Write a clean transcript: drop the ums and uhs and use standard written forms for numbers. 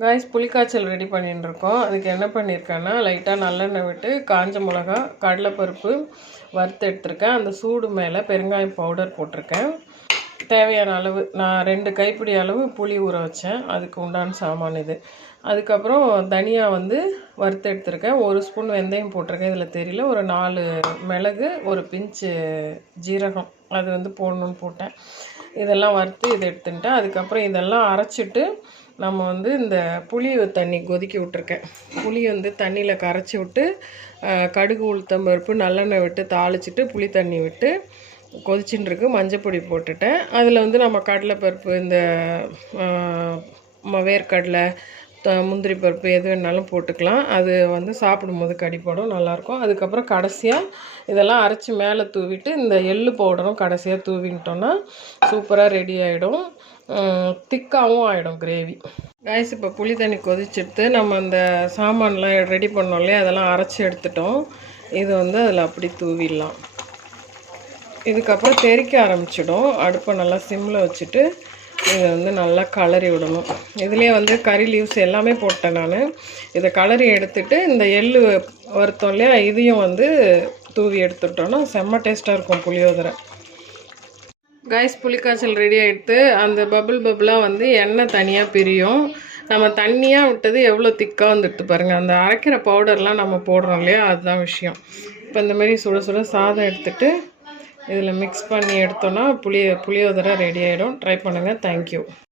Guys புளிக்காய்ச்சல் ready பண்ணிட்டு இருக்கோம். அதுக்கு என்ன பண்ணியிருக்கேன்னா லைட்டாக நல்லெண்ணெய் விட்டு காஞ்ச மிளகா கடலைப்பருப்பு வறுத்து எடுத்துருக்கேன். அந்த சூடு மேலே பெருங்காயம் பவுடர் போட்டிருக்கேன். தேவையான அளவு நான் 2 கைப்பிடி அளவு புளி ஊற வச்சேன். அதுக்கு உண்டான சாமான் இது. அதுக்கப்புறம் தனியா வந்து வறுத்து எடுத்துருக்கேன். 1 ஸ்பூன் வெந்தயம் போட்டிருக்கேன். இதில் தெரியல. ஒரு 4 மிளகு, ஒரு பிஞ்சு ஜீரகம் அது வந்து போடணுன்னு போட்டேன். இதெல்லாம் வறுத்து இதை எடுத்துட்டேன். அதுக்கப்புறம் இதெல்லாம் அரைச்சிட்டு நம்ம வந்து இந்த புளி தண்ணி கொதிக்க விட்டுருக்கேன். புளி வந்து தண்ணியில் கரைச்சி விட்டு கடுகு உளுத்தம்பருப்பு நல்லெண்ணெய் விட்டு தாளிச்சிட்டு புளி தண்ணி விட்டு கொதிச்சுட்டு இருக்கு. மஞ்சப்பொடி போட்டுட்டேன். அதில் வந்து நம்ம கடலைப்பருப்பு இந்த வேர்க்கடலை முந்திரி பருப்பு எது வேணாலும் போட்டுக்கலாம். அது வந்து சாப்பிடும்போது கடிப்படும், நல்லாயிருக்கும். அதுக்கப்புறம் கடைசியாக இதெல்லாம் அரைச்சி மேலே தூவிட்டு இந்த எள்ளு பவுடரும் கடைசியாக தூவிட்டோன்னா சூப்பராக ரெடி ஆகிடும். திக்காகவும் ஆகிடும் கிரேவி. காய்ஸ் இப்போ புளி தண்ணி கொதிச்சுட்டு நம்ம அந்த சாமான்லாம் ரெடி பண்ணோம் இல்லையா, அதெல்லாம் அரைச்சி எடுத்துட்டோம். இது வந்து அதில் அப்படி தூவிடலாம். இதுக்கப்புறம் தெறிக்க ஆரம்பிச்சிடும். அடுப்பை நல்லா சிம்மில் வச்சுட்டு இதை வந்து நல்லா கலரி விடணும். இதுலேயே வந்து கறி லீவ்ஸ் எல்லாமே போட்டேன் நான். இதை கலரி எடுத்துட்டு இந்த எள்ளு வறுத்தோம் இல்லையா, இதையும் வந்து தூவி எடுத்துட்டோன்னா செம்ம டேஸ்ட்டாக இருக்கும் புளியோதரை. Guys புளிக்காய்ச்சல் ready ஆகிடுத்து. அந்த பபுளாக வந்து எண்ணெய் தனியாக பிரியும். நம்ம தண்ணியாக விட்டது எவ்வளோ திக்காக வந்துட்டு பாருங்கள். அந்த அரைக்கிற பவுடர்லாம் நம்ம போடுறோம் இல்லையா, அதுதான் விஷயம். இப்போ இந்தமாரி சுட சுட சாதம் எடுத்துகிட்டு இதில் மிக்ஸ் பண்ணி எடுத்தோன்னா புளியோதரை ரெடி ஆகிடும். ட்ரை பண்ணுங்கள். தேங்க்யூ.